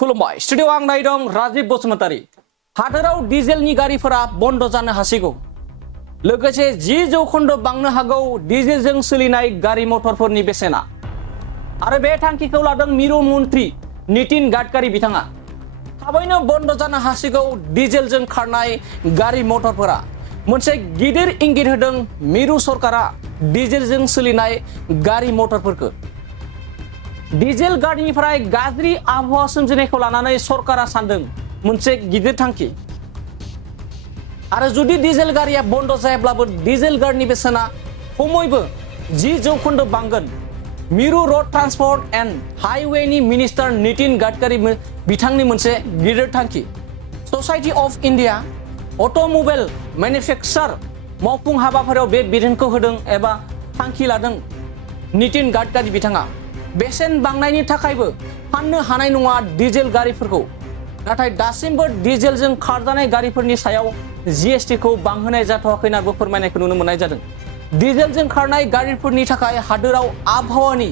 खुलुमबाय स्टुडिअ आं नाय दं राजीब बसुमतारी। हादोराव डिजेलनि गारिफोरा बन्द जानो हासिगौ। लोगोसे 10% बांनो हागौ डिजेलजों सोलिनाय गारि मटरफोरनि बेसेना। आरो बे थांखिखौ लादों मिरु मन्त्रि नितिन गडकरी बिथाङा। थाबैनो बन्द जानो हासिगौ डिजेलजों खारनाय गारि मटरफोरा। मोनसे गिदिर इंगित होदों मिरु सरकारा डिजेलजों सोलिनाय गारि मटरफोरखौ। डिजेल गारिनिफ्राय गाज्रि आबहावा सोमजिनायखौ लानानै सरकारा सानदों मोनसे गिदिर थांखि। आरो जुदि डिजेल गारिया बन्द जायाब्लाबो डिजेल गारिनि बेसेना खमैबो 10% बांगोन। मिरु रड ट्रान्सपर्ट एन्ड हाइवेनि मिनिस्टार नितिन गडकरी बिथांनि मोनसे गिदिर थांखि। Society of India automobile manufacturer मावफुं हाबाफारियाव बे बिथोनखौ होदों एबा थांखि लादों नितिन गडकरी बिथाङा। बेसेन बांनायनि थाखायबो फाननो हानाय नङा डिजेल गारिफोरखौ। नाथाय दासिमबो डिजेलजों खारजानाय गारिफोरनि सायाव जीएसटीखौ बांहोनाय जाथ'वाखै होननाबो फोरमायनायखौ नुनो मोननाय जादों। डिजेलजों खारनाय गारिफोरनि थाखाय हादोराव आबहावानि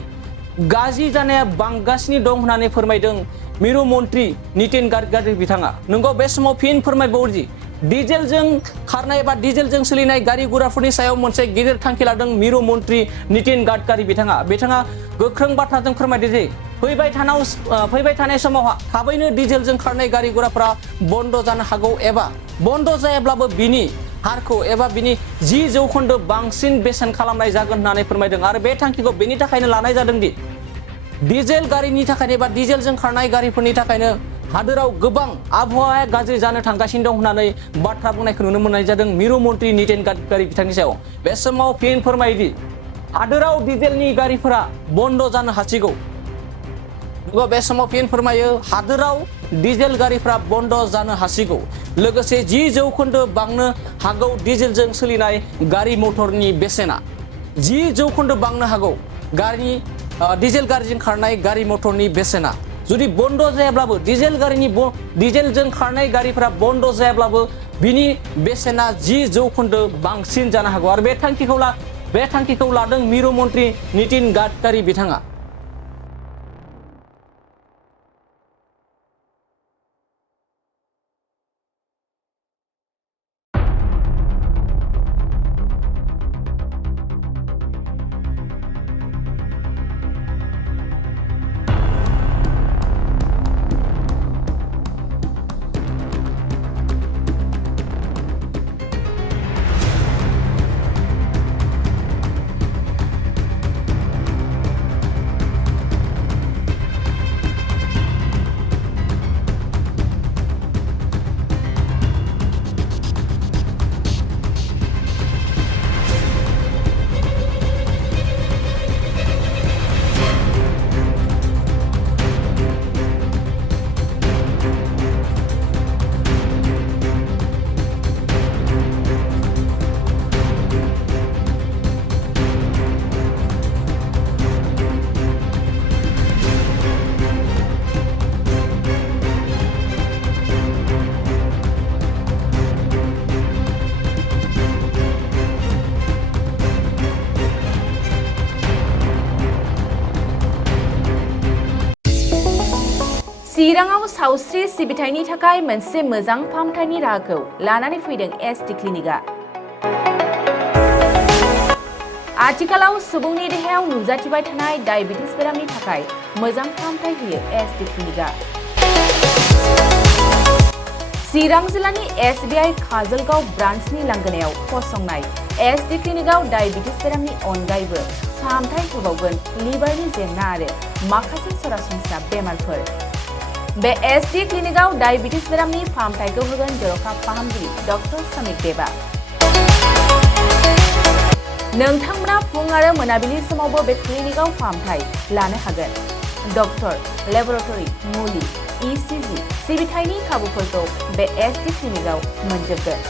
गाज्रि जानाया बांगासिनो दं होननानै फोरमायदों मिरु मन्त्रि नितिन गडकरी बिथाङा। नंगौ, बे समाव फिन फोरमायबावदि डिजेलजों खारनाय एबा डिजेलजों सोलिनाय गारि गुराफोरनि सायाव मोनसे गिदिर थांखि लादों मिरु मन्त्रि नितिन गडकरी बिथाङा गोख्रों बाथ्राजों फोरमायदों जे फैबाय थानाय समाव थाबैनो डिजेलजों खारनाय गारि गुराफोरा बन्द जानो हागौ एबा बन्द जायाब्लाबो बिनि हारखौ एबा बिनि 10% बांसिन बेसेन खालामनाय जागोन होननानै फोरमायदों। आरो बे थांखिखौ बेनि थाखायनो लानाय जादों दि डिजेल गारिनि थाखायनो एबा डिजेलजों खारनाय गारिफोरनि थाखायनो हादोराव गोबां आबहावाया गाज्रि जानो थांगासिनो दं होननानै बाथ्रा बुंनायखौ नुनो मोननाय जादों मिरु मन्त्रि नितिन गडकरी बिथांनि सायाव। बे समाव फिन फोरमायदि हादोराव डिजेलनि गारिफोरा बन्द जानो हासिगौ। बे समाव फिन फोरमायो हादोराव डिजेल गारिफोरा बन्द जानो हासिगौ। लोगोसे 10% बांनो हागौ डिजेलजों सोलिनाय गारि मटरनि बेसेना। 10% बांनो हागौ डिजेल गारिजों खारनाय गारि मटरनि बेसेना। जुदि बन्द जायाब्लाबो डिजेलजों खारनाय गारिफोरा बन्द जायाब्लाबो बिनि बेसेना 10% बांसिन जानो हागौ। आरो बे थांखिखौ लादों मिरु मन्त्रि नितिन गडकरी बिथाङा। चिराङाव सावस्रि सिबिथायनि थाखाय मोनसे मोजां फाहामथायनि राहाखौ लानानै फैदों एसटी क्लिनिकआ। आथिखालाव सुबुंनि देहायाव नुजाथिबाय थानाय डायबिटिस बेरामनि थाखाय मोजां फाहामथाय होयो एसटी क्लिनिकआ। चिरां जिल्लानि एसबिआइ काजलगाव ब्रान्चनि लांगोनायाव फसंनाय एसटी क्लिनिकआव डायबिटिस बेरामनि अनगायैबो फाहामथाय होबावगोन लिभारनि जेंना आरो माखासे सरासनस्रा बेमारफोर। बे एसटी क्लिनिकआव डायबिटिस बेरामनि फाहामथायखौ होगोन जर'खा फाहामगिरि डक्टर समिक देबा। नोंथांमोना फुं आरो मोनाबिलि समावबो बे क्लिनिकआव फाहामथाय लानो हागोन। डक्टर, लेबरेटरि, मुलि, इसिजि सिबिथायनि खाबुफोरखौ बे एसटी क्लिनिकआव मोनजोबगोन।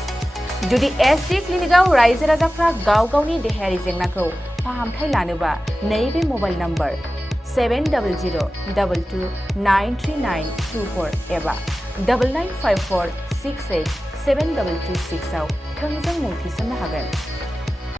जुदि एसटी क्लिनिकआव रायजो राजाफ्रा गाव-गावनि देहायारि जेंनाखौ फाहामथाय लानोबा नैबे मबाइल नम्बर 7002293924 एबा 9954687226 आव थोंजों मुं थिसननो हागोन।